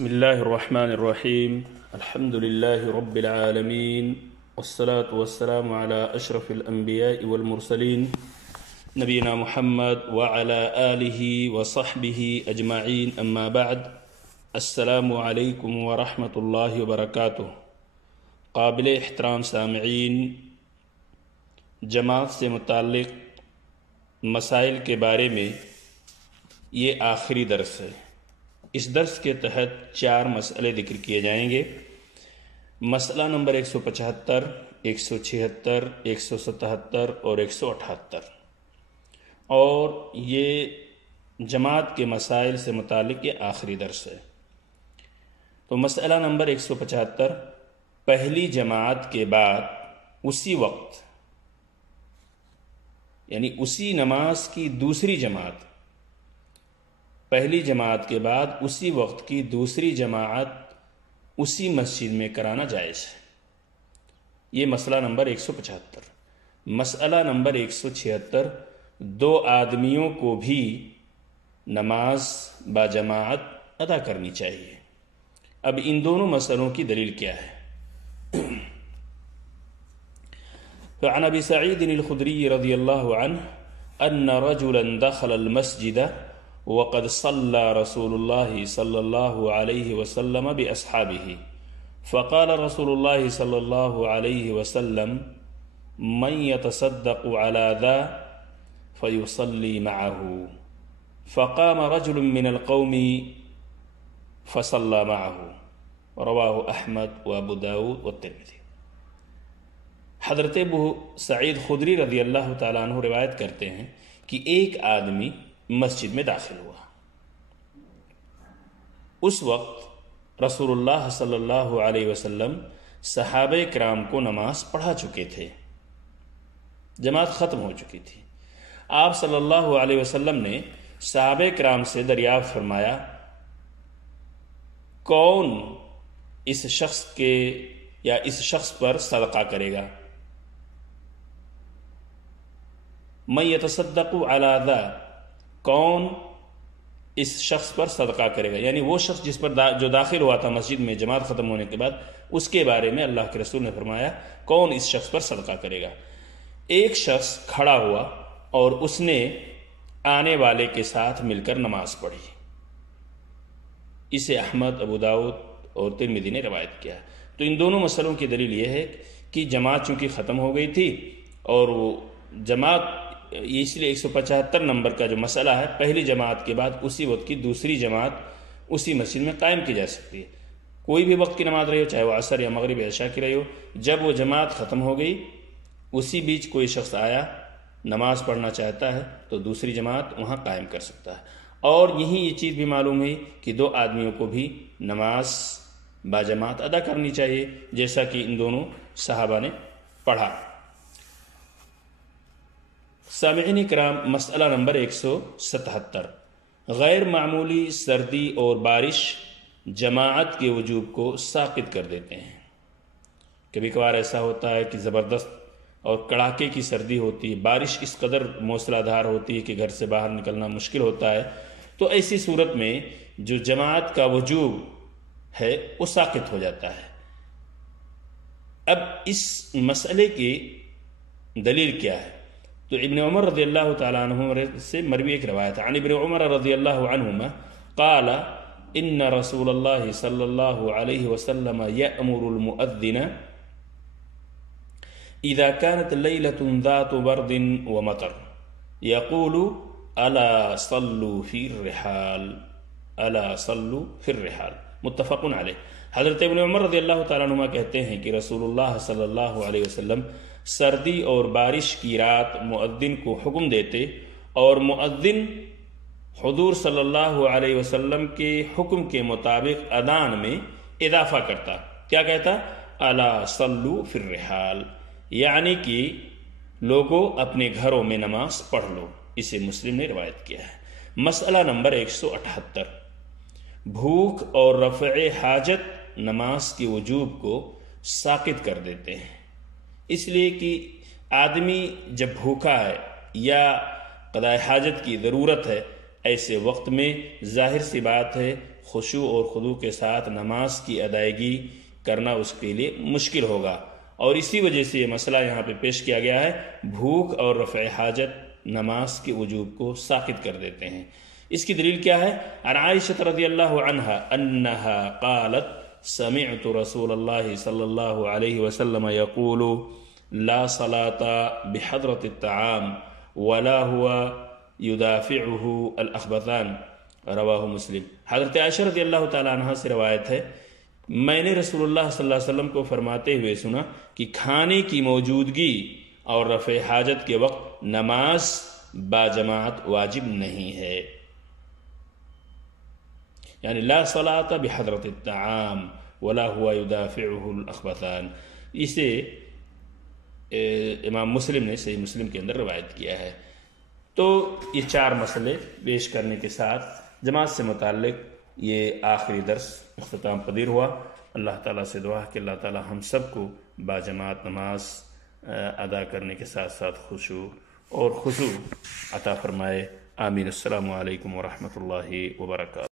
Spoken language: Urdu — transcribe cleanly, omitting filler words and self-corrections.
بسم الله الرحمن الرحيم الحمد لله رب العالمين والصلاة والسلام على أشرف الأنبياء والمرسلين نبينا محمد وعلى آله وصحبه أجمعين أما بعد السلام عليكم ورحمة الله وبركاته. قابل احترام سامعین، جماعت سے متعلق مسائل کے بارے میں یہ آخری درس ہے. اس درس کے تحت 4 مسئلے ذکر کیے جائیں گے. مسئلہ نمبر 175، 176، 177 اور 178، اور یہ جماعت کے مسائل سے متعلق یہ آخری درس ہے. تو مسئلہ نمبر 175، پہلی جماعت کے بعد اسی وقت یعنی اسی نماز کی دوسری جماعت، پہلی جماعت کے بعد اسی وقت کی دوسری جماعت اسی مسجد میں کرانا جائز ہے. یہ مسئلہ نمبر 175. مسئلہ نمبر 176، 2 آدمیوں کو بھی نماز با جماعت ادا کرنی چاہیے. اب ان دونوں مسئلوں کی دلیل کیا ہے؟ فعن ابی سعید الخدری رضی اللہ عنہ ان رجلا دخل المسجد وقد صلى رسول الله صلى الله عليه وسلم بأصحابه فقال رسول الله صلى الله عليه وسلم من يتصدق على ذا فيصلي معه فقام رجل من القوم فصلى معه رواه احمد وابو داود والترمذی. حضرت ابو سعید خدری رضی اللہ تعالیٰ عنہ روایت کرتے ہیں کہ ایک آدمی مسجد میں داخل ہوا. اس وقت رسول اللہ صلی اللہ علیہ وسلم صحابہ کرام کو نماز پڑھا چکے تھے، جماعت ختم ہو چکی تھی. آپ صلی اللہ علیہ وسلم نے صحابہ کرام سے دریافت فرمایا، کون اس شخص کے یا اس شخص پر صدقہ کرے گا؟ من یتصدق علی ذا، کون اس شخص پر صدقہ کرے گا؟ یعنی وہ شخص جس پر جو داخل ہوا تھا مسجد میں جماعت ختم ہونے کے بعد، اس کے بارے میں اللہ کے رسول نے فرمایا کون اس شخص پر صدقہ کرے گا؟ ایک شخص کھڑا ہوا اور اس نے آنے والے کے ساتھ مل کر نماز پڑھی. اسے احمد، ابو داؤد اور ترمذی نے روایت کیا. تو ان دونوں مسئلوں کی دلیل یہ ہے کہ جماعت چونکہ ختم ہو گئی تھی، اور وہ جماعت اس لیے 175 نمبر کا جو مسئلہ ہے، پہلی جماعت کے بعد اسی وقت کی دوسری جماعت اسی مسجد میں قائم کی جا سکتی ہے. کوئی بھی وقت کی نماز رہی ہو، چاہے وہ عصر یا مغرب یا عشاء کی رہی ہو، جب وہ جماعت ختم ہو گئی، اسی بیچ کوئی شخص آیا نماز پڑھنا چاہتا ہے تو دوسری جماعت وہاں قائم کر سکتا ہے. اور یہی یہ چیز بھی معلوم ہے کہ 2 آدمیوں کو بھی نماز با جماعت ادا کرنی چاہیے، جیسا کہ ان دونوں صحابہ نے پڑھا. سامعین کرام، مسئلہ نمبر 177، غیر معمولی سردی اور بارش جماعت کے وجوب کو ساقط کر دیتے ہیں. کبھی کبھار ایسا ہوتا ہے کہ زبردست اور کڑاکے کی سردی ہوتی ہے، بارش اس قدر موسلا دھار ہوتی ہے کہ گھر سے باہر نکلنا مشکل ہوتا ہے. تو ایسی صورت میں جو جماعت کا وجوب ہے وہ ساقط ہو جاتا ہے. اب اس مسئلے کی دلیل کیا ہے؟ تو ابن عمر رضی اللہ تعالیٰ عنہ سے مروی ایک روایت ہے. عن ابن عمر رضی اللہ عنہما قال ان رسول اللہ صلی اللہ علیہ وسلم یأمر المؤذن اذا كانت لیلة ذات برد ومطر یقول الا صلوا فی الرحال، الا صلوا فی الرحال، متفق علیہ. حضرت ابن عمر رضی اللہ تعالیٰ عنہ کہتے ہیں کہ رسول اللہ صلی اللہ علیہ وسلم سردی اور بارش کی رات مؤذن کو حکم دیتے، اور مؤذن حضور صلی اللہ علیہ وسلم کے حکم کے مطابق اذان میں اضافہ کرتا. کیا کہتا؟ الا صلوا فی الرحال، یعنی کہ لوگوں اپنے گھروں میں نماز پڑھ لو. اسے مسلم نے روایت کیا ہے. مسئلہ نمبر 178، بھوک اور رفع حاجت نماز کے وجوب کو ساقط کر دیتے ہیں. اس لیے کہ آدمی جب بھوکا ہے یا قضاء حاجت کی ضرورت ہے، ایسے وقت میں ظاہر سی بات ہے خشوع اور خضوع کے ساتھ نماز کی ادائیگی کرنا اس کے لیے مشکل ہوگا، اور اسی وجہ سے یہ مسئلہ یہاں پہ پیش کیا گیا ہے۔ بھوک اور رفع حاجت نماز کے وجوب کو ساقط کر دیتے ہیں۔ اس کی دلیل کیا ہے؟ عن عائشہ رضی اللہ عنہا انہا قالت سمعت رسول اللہ صلی اللہ علیہ وسلم یقول لا صلاة بحضرة الطعام ولا هو يدافعه الاخبثان، رواہ مسلم۔ حضرت عائشہ رضی اللہ تعالی عنہ سے روایت ہے، میں نے رسول اللہ صلی اللہ علیہ وسلم کو فرماتے ہوئے سنا کہ کھانے کی موجودگی اور رفع حاجت کے وقت نماز باجماعت واجب نہیں ہے، یعنی لا صلاة بحضرت الطعام ولا هو يدافعه الاخبثان۔ اسے امام مسلم نے صحیح مسلم کے اندر روایت کیا ہے۔ تو یہ 4 مسئلے پیش کرنے کے ساتھ جماعت سے متعلق یہ آخری درس اختتام پذیر ہوا۔ اللہ تعالیٰ سے دعا کہ اللہ تعالیٰ ہم سب کو باجماعت نماز ادا کرنے کے ساتھ ساتھ خشوع اور خضوع عطا فرمائے، آمین۔ السلام علیکم ورحمۃ اللہ وبرکاتہ۔